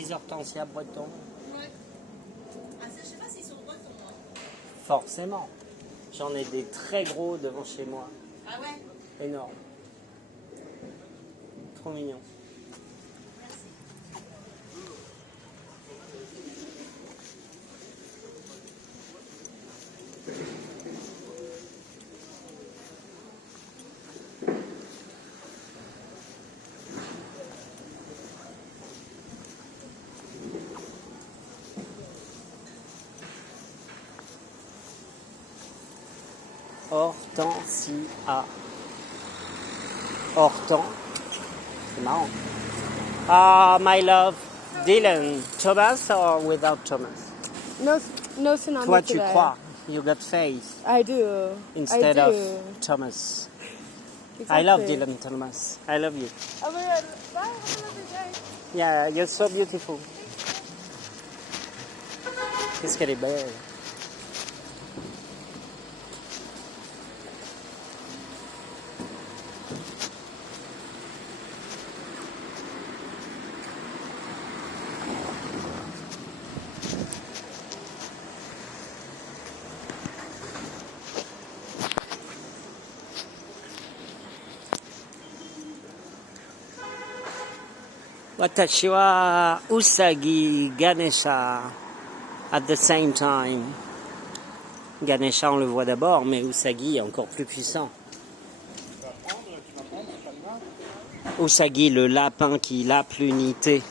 petits hortensias bretons. Ouais. Ah, ça, je sais pas s'ils sont bretons, moi. Forcément. J'en ai des très gros devant chez moi. Ah ouais? Énorme. Trop mignon. Merci. Hortensia. Horten. C'est marrant. Ah, my love. Dylan, Thomas or without Thomas? No tsunami Toi, tu today. crois. You got faith I do. instead I of do. Thomas. Exactly. I love Dylan Thomas. I love you. Oh my god. Bye. Have a lovely day. Yeah, you're so beautiful. Qu'est-ce qu'elle est belle. Watashi wa Usagi Ganesha at the same time. Ganesha, on le voit d'abord, mais Usagi est encore plus puissant. Usagi, le lapin qui lape l'unité,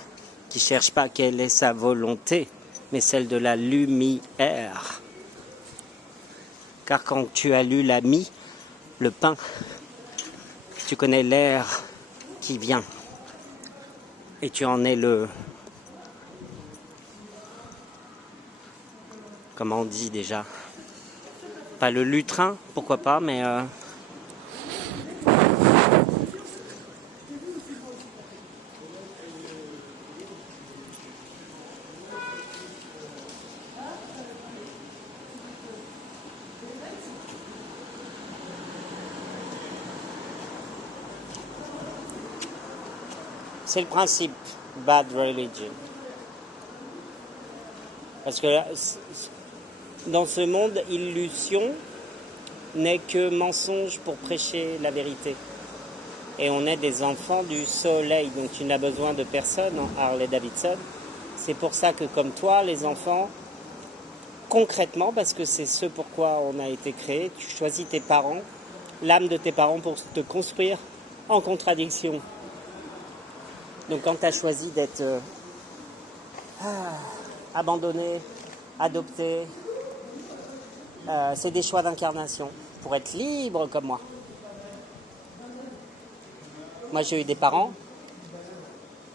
qui cherche pas quelle est sa volonté, mais celle de la lumière. Car quand tu as lu la mie, le pain, tu connais l'air qui vient. Et tu en es le... Comment on dit déjà? Pas le lutrin, pourquoi pas, mais... C'est le principe bad religion. Parce que dans ce monde, illusion n'est que mensonge pour prêcher la vérité. Et on est des enfants du soleil, donc tu n'as besoin de personne en Harley Davidson. C'est pour ça que comme toi, les enfants, concrètement, parce que c'est ce pourquoi on a été créé, tu choisis tes parents, l'âme de tes parents pour te construire en contradiction. Donc quand tu as choisi d'être abandonné, adopté, c'est des choix d'incarnation pour être libre comme moi. Moi j'ai eu des parents,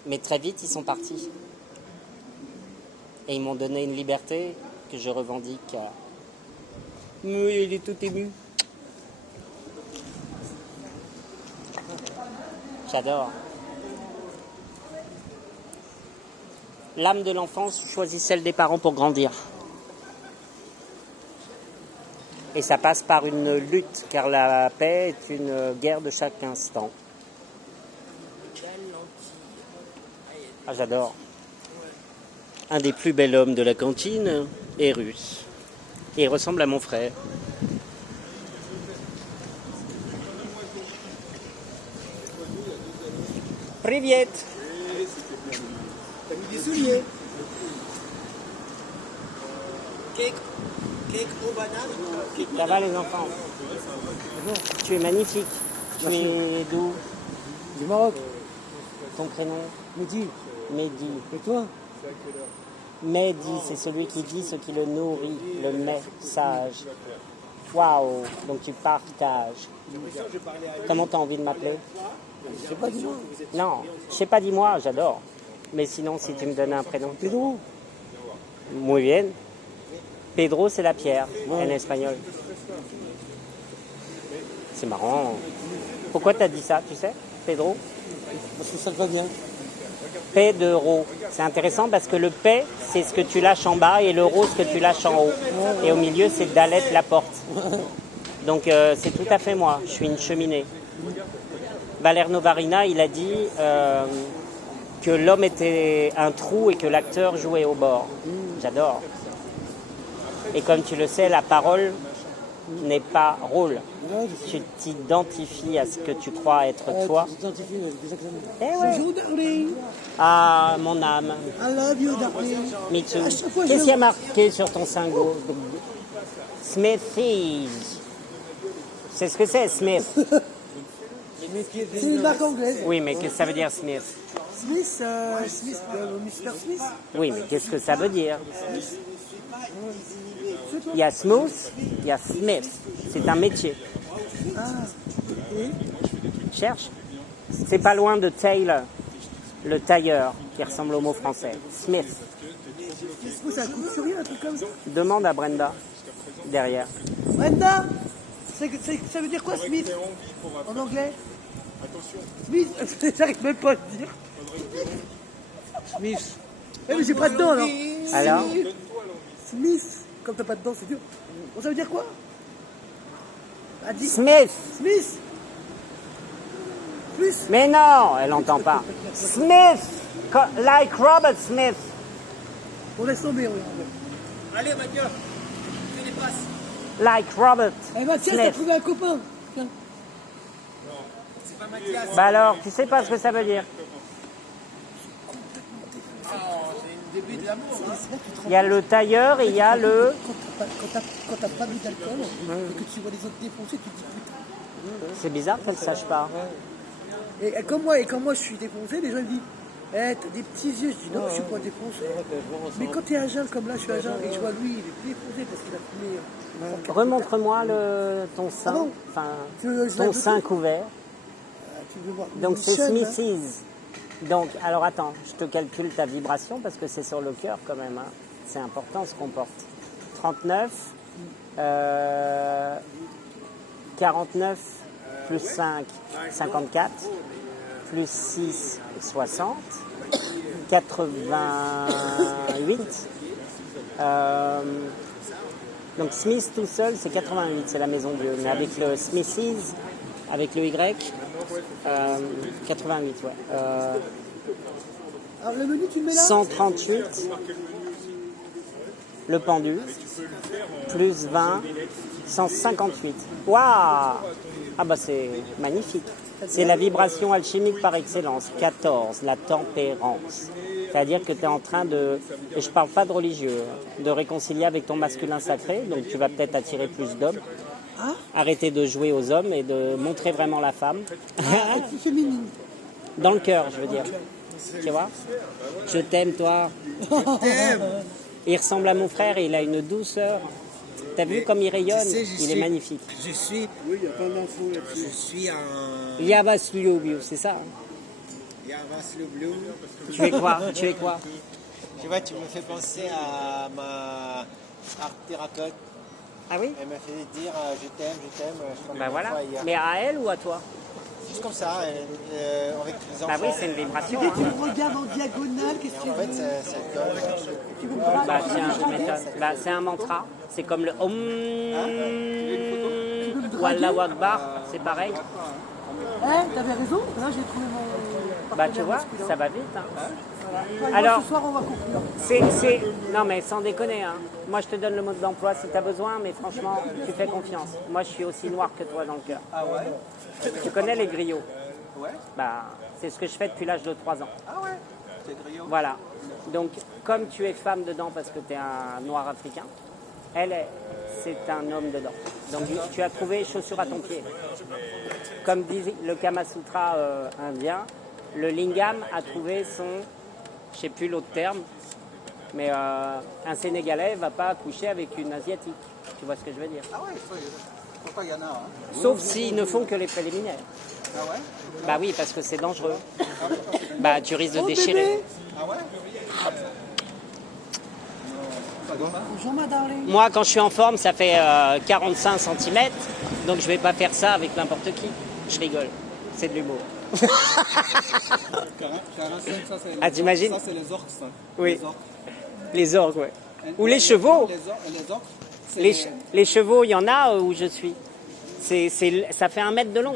mais très vite ils sont partis. Et ils m'ont donné une liberté que je revendique. Oui, il est tout ému. J'adore. L'âme de l'enfance choisit celle des parents pour grandir. Et ça passe par une lutte, car la paix est une guerre de chaque instant. Ah, j'adore. Un des plus bels hommes de la cantine est russe. Et il ressemble à mon frère. Привет. T'as mis des souliers. Cake aux bananes. Ça va les enfants? Tu es magnifique. Tu es d'où? Du Maroc. Ton prénom? Mehdi. Mehdi. Et toi? Mehdi, c'est celui qui dit ce qui le nourrit, le message. Waouh, donc tu partages. Comment t'as envie de m'appeler? Je sais pas, dis-moi. Non, je sais pas, dis-moi, j'adore. Mais sinon, si tu me donnais un prénom. Pedro. Muy bien. Pedro, c'est la pierre, en espagnol. C'est marrant. Pourquoi t'as dit ça, tu sais, Pedro? Parce que ça te va bien. Pedro. C'est intéressant parce que le P, c'est ce que tu lâches en bas et le Ro, ce que tu lâches en haut. Et au milieu, c'est Dalet, la porte. Donc, c'est tout à fait moi. Je suis une cheminée. Valère Novarina, il a dit que l'homme était un trou et que l'acteur jouait au bord. J'adore. Et comme tu le sais, la parole n'est pas rôle. Ouais, je sais. Tu t'identifies à ce que tu crois être toi. Tu t'identifies, exactement. Eh ouais. Bonjour, darling. Ah, mon âme. I love you, darling. Me too. À chaque fois, Qu'est-ce je- qu'il y a marqué sur ton sein gauche? Smithies. C'est ce que c'est, Smith. C'est une marque anglaise. Oui, mais qu'est-ce que ça veut dire, Smith? Smith, Mr. Smith. Oui, mais qu'est-ce que ça veut dire? Il y a smooth, il y a Smith. C'est un métier. Cherche. C'est pas loin de Taylor, le tailleur, qui ressemble au mot français. Smith. C'est un couturier, un truc comme ça. Demande à Brenda, derrière. Brenda, ça veut dire quoi, Smith? En anglais? Smith, j'arrive même pas à le dire. Smith. Eh, mais j'ai pas de dents alors. Alors? Smith, comme t'as pas de dents, c'est dur. Bon, ça veut dire quoi? Ah, dis Smith. Smith. Plus. Mais non, elle n'entend pas. Smith, like Robert Smith. On laisse tomber, regarde. Allez, Mathieu, fais des passes. Like Robert Eh ben tiens, t'as Smith. trouvé un copain. Tiens. C'est pas Mathias. Bah alors, tu sais pas ce que ça veut dire. C'est le début de l'amour. Hein. C'est là que tu te rends Il y a le tailleur et il y a le... Quand t'as pas bu d'alcool et que tu vois les autres défoncés, tu te dis putain. C'est bizarre qu'elle sache pas. Et comme moi je suis défoncé, les gens me disent eh, t'as des petits yeux. Je dis non, je suis pas défoncé. Mais quand t'es à jeun comme là, je suis à jeun et que je vois lui, il est défoncé parce qu'il a fumé. Remontre-moi ton sein, Ah bon enfin, Tu veux que je ton l'ajoute sein couvert. Tu veux voir Donc une c'est chaîne, hein. Smithies. Donc, alors attends, je te calcule ta vibration parce que c'est sur le cœur quand même. Hein. C'est important ce qu'on porte. 39, 49, plus 5, 54, plus 6, 60, 88. Donc Smith tout seul, c'est 88, c'est la maison Dieu. Mais avec le Smithies, avec le Y, 88, ouais. Alors le menu, tu le mets là 138, le pendu, plus 20, 158. Waouh! Ah bah c'est magnifique. C'est la vibration alchimique par excellence. 14, la tempérance. C'est-à-dire que tu es en train de, et je parle pas de religieux, de réconcilier avec ton masculin sacré, donc tu vas peut-être attirer plus d'hommes. Arrêter de jouer aux hommes et de montrer vraiment la femme. Tu féminine. Dans le cœur, je veux dire. Tu vois? Je t'aime, toi. Il ressemble à mon frère et il a une douceur. T'as vu comme il rayonne? Tu sais, Il est magnifique. Je suis. Oui, il y a pas d'infos là-dessus. Je suis un. Yavas Lubio, c'est ça? Yavas le Blue. Tu es quoi? Tu es quoi? Tu vois, tu me fais penser à ma art thérapeute. Ah oui? Elle m'a fait dire je t'aime, comme Ben une voilà. fois hier. Mais à elle ou à toi? Juste comme ça, avec les enfants. Bah oui, c'est une vibration. Tu Hein. me regardes en diagonale, qu'est-ce que tu En fait, veux ça colle. Tu veux me parler Bah tiens, je m'étonne. Bah c'est un mantra. C'est comme le Om. Wallahu Akbar, c'est pareil. Eh, t'avais raison, là j'ai trouvé mon... Bah tu vois, ça va vite. Hein. Alors, Alors- ce soir on va conclure. Non mais sans déconner, hein. Moi je te donne le mode d'emploi si tu as besoin, mais franchement, tu fais confiance. Moi je suis aussi noir que toi dans le cœur. Ah ouais? Tu connais les griots? Ouais. Bah, c'est ce que je fais depuis l'âge de 3 ans. Ah ouais? C'est griot. Voilà. Donc, comme tu es femme dedans parce que tu es un noir africain, c'est un homme dedans. Donc, tu as trouvé chaussure à ton pied. Comme dit le Kama Sutra indien, le lingam a trouvé son, je sais plus l'autre terme, mais un Sénégalais va pas coucher avec une Asiatique. Tu vois ce que je veux dire? Ah ouais, faut pas y en a. Hein. Sauf s'ils ne font que les préliminaires. Ah ouais? Bah oui, parce que c'est dangereux. Bah, tu risques de déchirer. Ah ouais? Bonjour ma darling. Moi, quand je suis en forme, ça fait 45 cm, donc je vais pas faire ça avec n'importe qui. Je rigole. C'est de l'humour. 45, ça c'est Ah, t'imagines? Ça c'est les orques, ça. Oui. Les orques. Les orques, ouais. Ou les chevaux. Les orques, c'est Les chevaux, il y en a où je suis. Ça fait 1 mètre de long.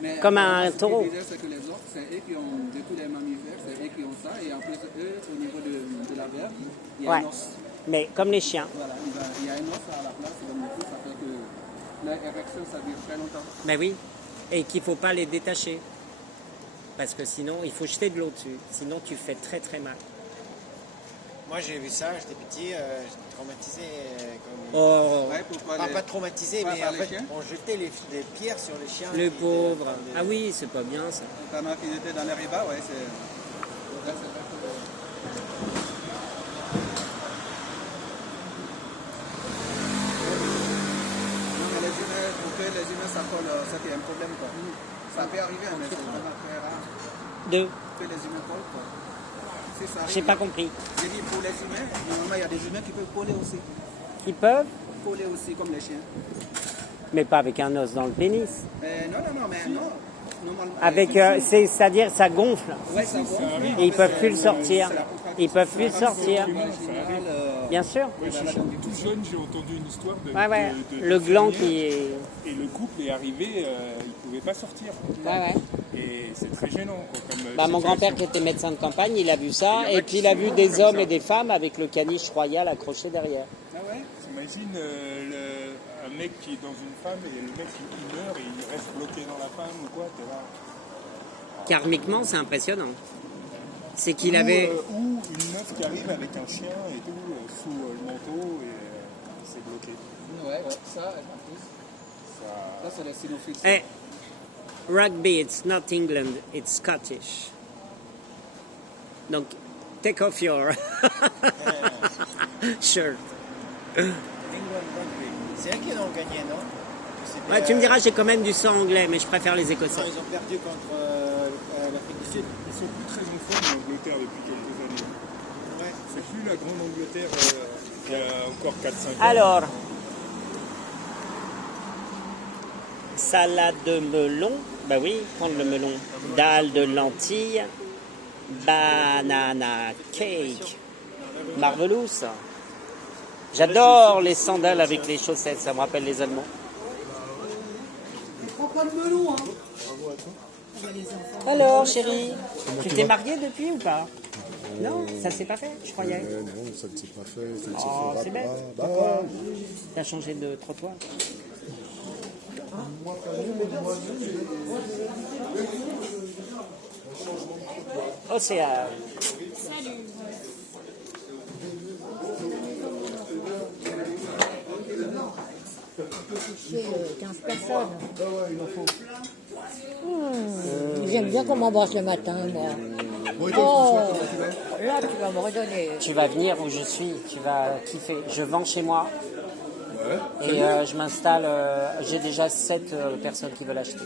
mais comme un ce qu'ils taureau. disaient, c'est que les orques, c'est eux qui ont, de tous les mammifères, c'est eux ça. Et en plus, eux, au niveau de la verve, il y a Ouais. un os. Mais comme les chiens. Voilà, il y a un os à la place. Donc, du coup, ça fait que l'érection, ça dure très longtemps. Ben oui. Et qu'il ne faut pas les détacher. Parce que sinon, il faut jeter de l'eau dessus. Sinon, tu fais très très mal. Moi, j'ai vu ça, j'étais petit, j'étais traumatisé. Oh, Ouais, pourquoi Enfin, les- pas traumatisé, Pas mais par en les fait, chiens on jetait des pierres sur les chiens. le qui étaient pauvre. en train de- Ah oui, c'est pas bien ça. Pendant qu'ils étaient dans les ribas, ouais, c'est. Ouais, c'est vrai que- Non, mais les humains, pour que les humains s'accolent, ça c'est un problème, quoi. Ça peut arriver, mais c'est vraiment très rare Deux. que les humains collent, quoi. Si ça arrive, J'ai pas compris. j'ai dit pour les humains, normalement il y a des humains qui peuvent coller aussi. Ils peuvent, Coller aussi, comme les chiens. mais pas avec un os dans le pénis. Non, non, non, mais non. Normalement, Avec, c'est-à-dire, ça gonfle. ouais, ça gonfle. Et ils peuvent plus le C'est sortir. la contraction. Ils peuvent plus le sortir. En général, Bien sûr. Ouais, tout jeune, j'ai entendu une histoire de, Ouais, ouais. de Le gland fermier, qui est. Et le couple est arrivé, il ne pouvait pas sortir. Ouais, ouais. Et c'est très gênant. Quoi, comme, Bah, mon situation. grand-père qui était médecin de campagne, il a vu ça. Il y en a Et qui puis il a sont vu comme des ça. hommes et des femmes avec le caniche royal accroché derrière. Ah ouais. T'imagines un mec qui est dans une femme et le mec il meurt et il reste bloqué dans la femme ou quoi, t'es là. Karmiquement, c'est impressionnant. C'est qu'il Ou, avait. ou une meuf qui arrive avec un chien et tout, sous le manteau et c'est bloqué. Ouais, ouais, ça, en plus. Ça, c'est les cynophiles. Eh, rugby, it's not England, it's Scottish. Donc, take off your shirt. England Rugby. C'est eux qui ont gagné, non? C'était, Ouais, tu me diras, j'ai quand même du sang anglais, mais je préfère les non, Écossais. ils ont perdu contre l'Afrique du Sud. Ils sont plus très en forme en Angleterre depuis quelques années. Ouais. C'est plus la grande Angleterre il y a encore 4-5 ans. Alors, salade de melon, bah oui, prendre le melon. Dalle de lentilles, banana cake, marvelous. J'adore les sandales avec les chaussettes, ça me rappelle les Allemands. Prends pas le melon, hein. Alors chérie, tu t'es mariée depuis ou pas? Non, ça s'est pas fait, je croyais. Non, ça ne s'est pas fait, ça ne se Oh, fera c'est bête. pas. Pourquoi? T'as changé de trottoir? Océane. Chez 15 personnes. J'aime bien qu'on m'embrasse le matin, moi. Oh, là, tu vas me redonner. Tu vas venir où je suis, tu vas kiffer. Je vends chez moi et je m'installe. J'ai déjà 7 personnes qui veulent acheter.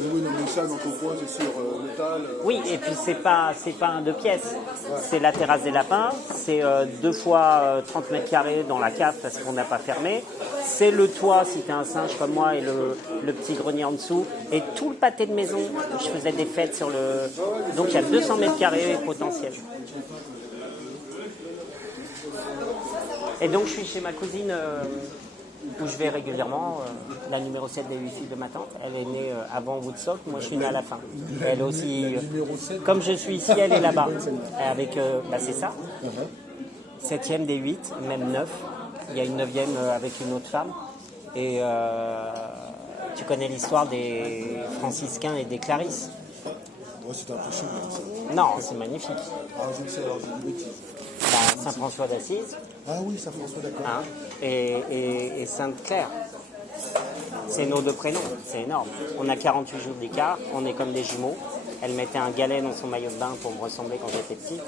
Oui, non, mais ça, dans ton coin, c'est sur métal. Oui, et puis c'est pas un 2 pièces. C'est la terrasse des lapins. C'est 2 fois 30 mètres carrés dans la cave parce qu'on n'a pas fermé. C'est le toit si t'es un singe comme moi et le petit grenier en dessous. Et tout le pâté de maison. Je faisais des fêtes sur le. Donc il y a 200 mètres carrés potentiels. Et donc je suis chez ma cousine où je vais régulièrement, la numéro 7 des 8 filles de ma tante. Elle est née avant Woodstock, moi je suis né à la fin. Elle aussi, comme je suis ici, elle est là-bas. Avec, c'est ça, 7e des 8, même 9. Il y a une 9e avec une autre femme. Et tu connais l'histoire des franciscains et des clarisses? Moi, c'était impossible. Ça. Non, c'est magnifique. Ah, je ne sais, alors j'ai des bêtises. Saint-François d'Assise, Ah oui, ça François, d'accord. hein, et Sainte-Claire. C'est nos 2 prénoms, c'est énorme. On a 48 jours d'écart, on est comme des jumeaux. Elle mettait un galet dans son maillot de bain pour me ressembler quand j'étais petit.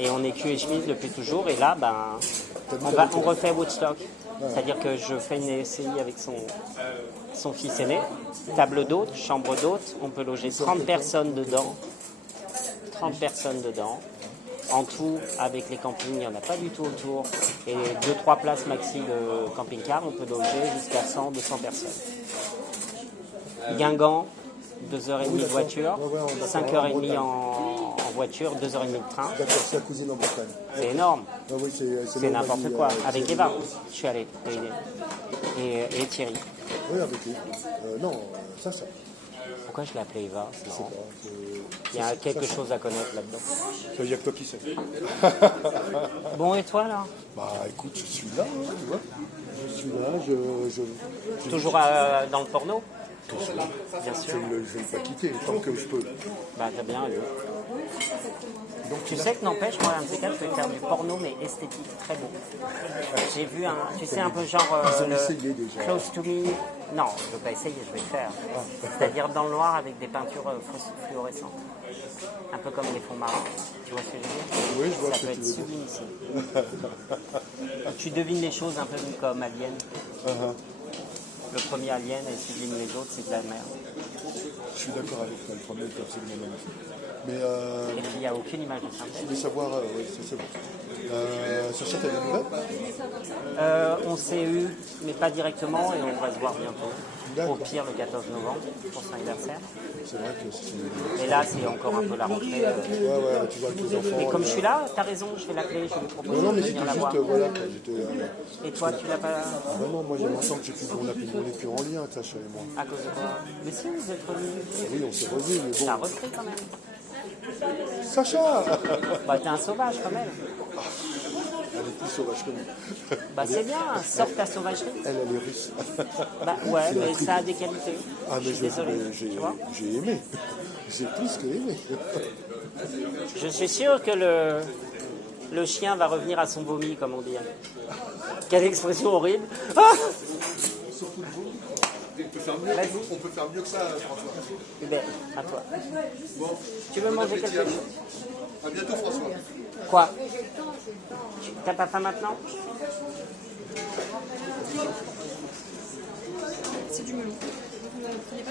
Et on est cul et chemise depuis toujours. Et là, on refait Woodstock. C'est-à-dire que je fais une SCI avec son fils aîné. Table d'hôte, chambre d'hôte. On peut loger 30 personnes dedans. 30 personnes dedans. En tout, avec les campings, il n'y en a pas du tout autour. Et 2-3 places maxi de camping-car, on peut loger jusqu'à 100-200 personnes. Guingamp, 2h30 de voiture, 5h30 en voiture, 2h30 de train. D'accord, c'est la cousine en Bretagne. C'est énorme. Ah oui, C'est n'importe quoi. Avec Eva, je suis allé. Et Thierry. Oui, avec lui. Non, Sacha. Pourquoi je l'ai appelé Eva? C'est Je sais marrant. pas. Il y a quelque chose à connaître là-dedans. Ça veut dire que toi qui sais. Bon, et toi là? Bah écoute, je suis là, hein, tu vois. Je suis là, je Toujours dans le porno? Bien sûr. je ne vais pas quitter tant que je peux. Bah, t'as bien raison. Donc, tu sais que n'empêche, moi, un de ces quatre, je vais faire du porno, mais esthétique, très beau. J'ai vu un, tu sais, un peu genre Ils ont essayé déjà. Close to Me. Non, je ne veux pas essayer, je vais le faire. C'est-à-dire dans le noir avec des peintures fluorescentes. Un peu comme les fonds marins. Tu vois ce que je veux dire? Oui, je vois Ça ce peut que tu être veux sublime ici. Tu devines les choses un peu comme Alien. Le premier Alien et sublime les autres, c'est de la merde. Je suis d'accord avec toi, le premier est absolument magnifique. Mais Et puis il n'y a aucune image de ça. je voulais savoir, oui, c'est bon. Sacha, t'as des nouvelles? On s'est eu, mais pas directement, et on va se voir bientôt. D'accord. Au pire, le 14 novembre, pour son anniversaire. C'est vrai que c'est... Et là, c'est encore un peu la rentrée. Ouais, tu vois avec les enfants. Et comme je suis là, t'as raison, je vais l'appeler, je vais lui proposer Non, mais de c'était venir la voir. juste, voilà, quand j'étais... Et toi, tu l'as pas Ah bah non, moi il y a longtemps que j'ai plus, on n'est plus en lien, Sacha et moi. à cause de quoi? Mais si, vous êtes revenus. Oui, on s'est revus, mais T'as bon. repris quand même. Sacha Bah, t'es un sauvage quand même. Elle est plus sauvage que nous. Bah, c'est bien, sors ta sauvagerie. Elle est russe. Bah, ouais, C'est la mais tribu. ça a des qualités. Ah, mais Désolé, j'ai tu vois. aimé. J'ai plus que aimé. Je suis sûr que le chien va revenir à son vomi, comme on dit. Quelle expression horrible. Ah, Surtout le vous. On peut faire mieux que ça, François. eh ben, à toi. Bon, Tu veux manger quelque chose? à bientôt, François. Quoi? T'as pas faim maintenant? C'est du melon. Vous ne prenez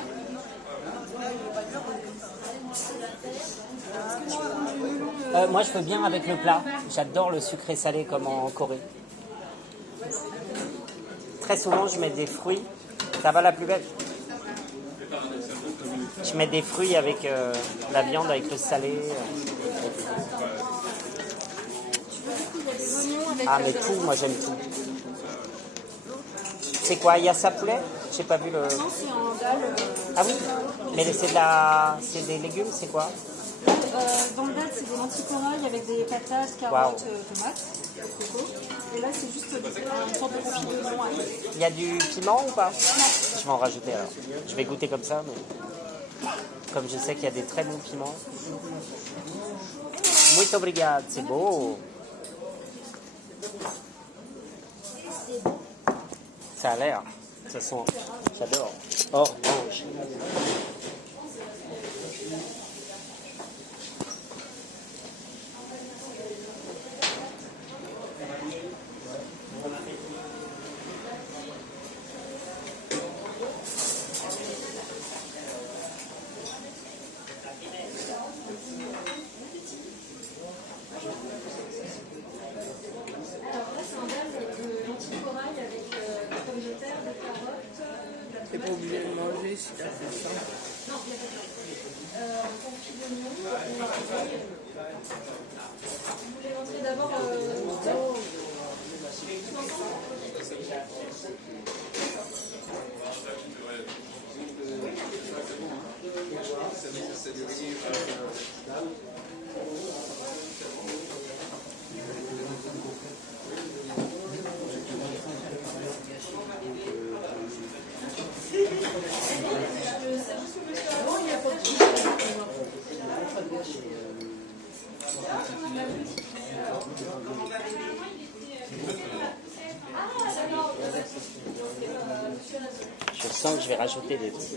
pas? Moi, je veux bien avec le plat. J'adore le sucré salé comme en Corée. Très souvent, je mets des fruits. Ça va la plus belle? Je mets des fruits avec la viande, avec le salé. Ah, mais tout, moi j'aime tout. C'est quoi? Il y a ça poulet? J'ai pas vu le. Non, c'est en dalle. Ah oui? Mais c'est des légumes, c'est quoi? Dans le dalle, c'est des lentilles corail avec des patates, carottes, tomates, coco. Et là, c'est juste une sorte de confit de melon. Il y a du piment ou pas? Je vais en rajouter alors. Je vais goûter comme ça, mais comme je sais qu'il y a des très bons piments. Muito obrigado, c'est beau. Ça a l'air. Ça sent. J'adore. Orange. T'es pas obligé de manger si t'as fait ça. Je sens que je vais rajouter des petits.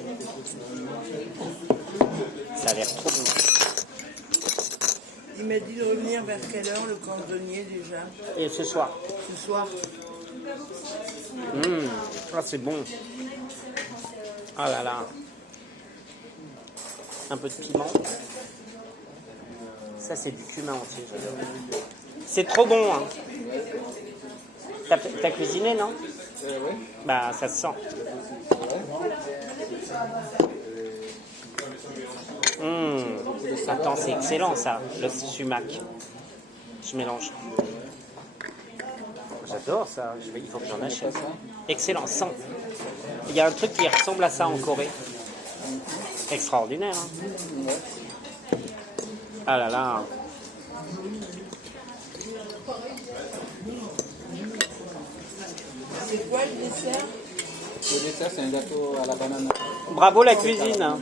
Ça a l'air trop bon. Il m'a dit de revenir vers quelle heure, le cordonnier déjà? Et ce soir. Ce soir? Ah, c'est bon. Ah là là. Un peu de piment. Ça, c'est du cumin aussi. j'adore. C'est trop bon. Hein. T'as cuisiné, non? Oui. Bah, ça se sent. Attends, c'est excellent ça, le sumac. Je mélange. J'adore ça, il faut que j'en achète. Excellent, 100. Il y a un truc qui ressemble à ça en Corée. Extraordinaire. Hein. Ah là là. C'est quoi le dessert? Le dessert, c'est un gâteau à la banane. Bravo la cuisine. Hein.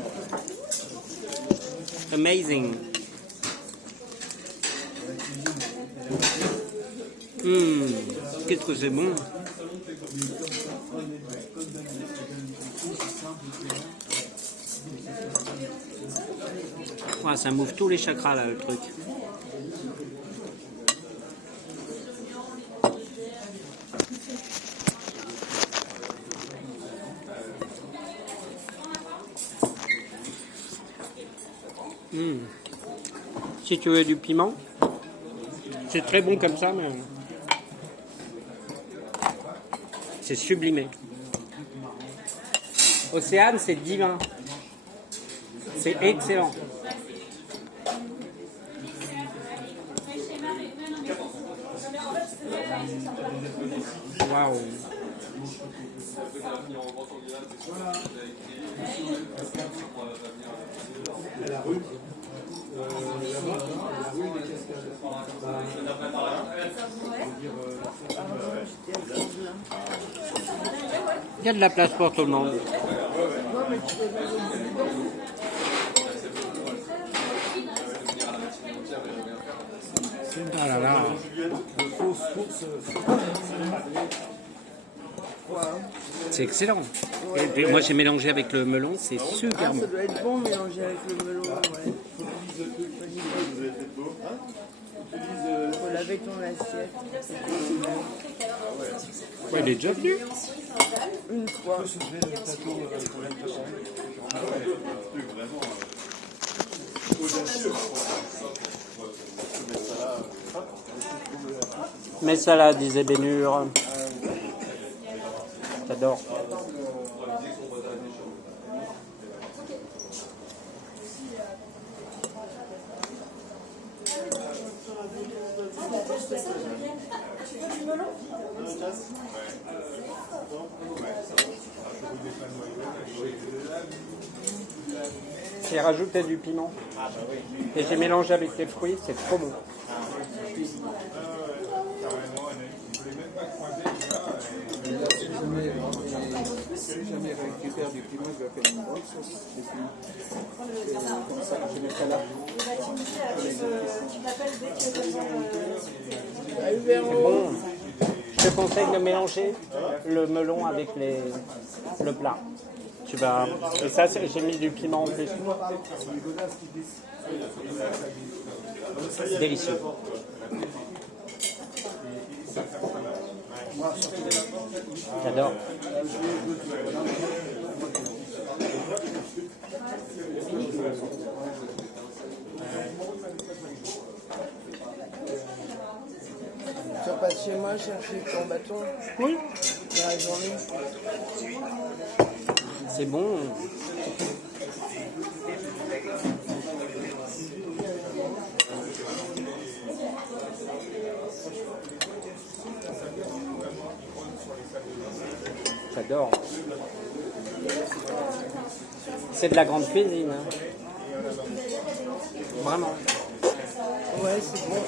Amazing. Qu'est-ce que c'est bon. Ouais, ça m'ouvre tous les chakras là le truc. Si tu veux du piment, c'est très bon comme ça, mais c'est sublimé. Océane, c'est divin. C'est excellent. Waouh. Il y a de la place pour tout le monde. Ah là là. C'est excellent. Et moi j'ai mélangé avec le melon, c'est super bon. Ça doit être bon mélangé avec le melon, ouais. Faut laver ton assiette. Ouais, il est déjà venu. Une fois. Mais ça là, disait Bénure. J'adore. J'ai rajouté du piment. Et j'ai mélangé avec les fruits, c'est trop bon. Si jamais récupère du piment, je vais faire une bonne sauce. Et puis, comme ça, je mettrai là. C'est bon. Je te conseille de mélanger le melon avec le plat. Tu vas... Et ça, j'ai mis du piment en plus. Délicieux. J'adore. Tu vas passer chez moi chercher ton bâton? Oui. Dans la journée. C'est bon. J'adore. C'est de la grande cuisine. Hein. Vraiment. Ouais, c'est bon.